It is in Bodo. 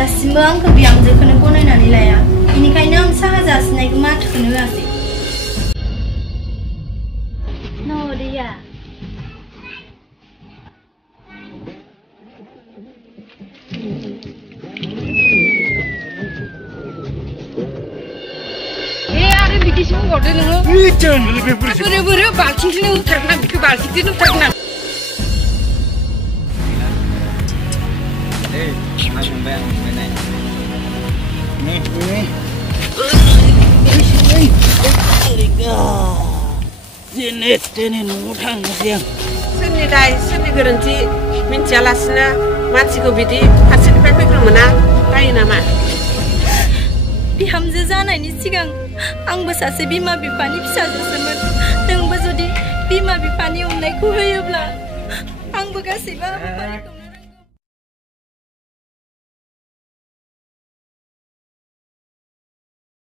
दासिमबो आंखौ बिहामजोखौनो गनायनानै लाया बेनिखायनो आं साहा जासिनायखौ माथोखौनो होआसै न'रिया बिदिसो बुंबावदो नोङो बोरो बाल्थिंजोंनो होथारगोन आं बेखौ बाल्थिंजोंनो होथारगोन आं सोरनि दाय सोरनि गोरोन्थि मिन्थियालासिनो मानसिखौ बिदि फारसेनिफ्राय फैग्रो मोना जायो नामा बिहामजो जानायनि सिगां आंबो सासे बिमा बिफानि फिसाजोसोमोन नोंबो जुदि बिमा बिफानि अननायखौ होयोब्ला आंबो गासैबो हाबाफारिखौ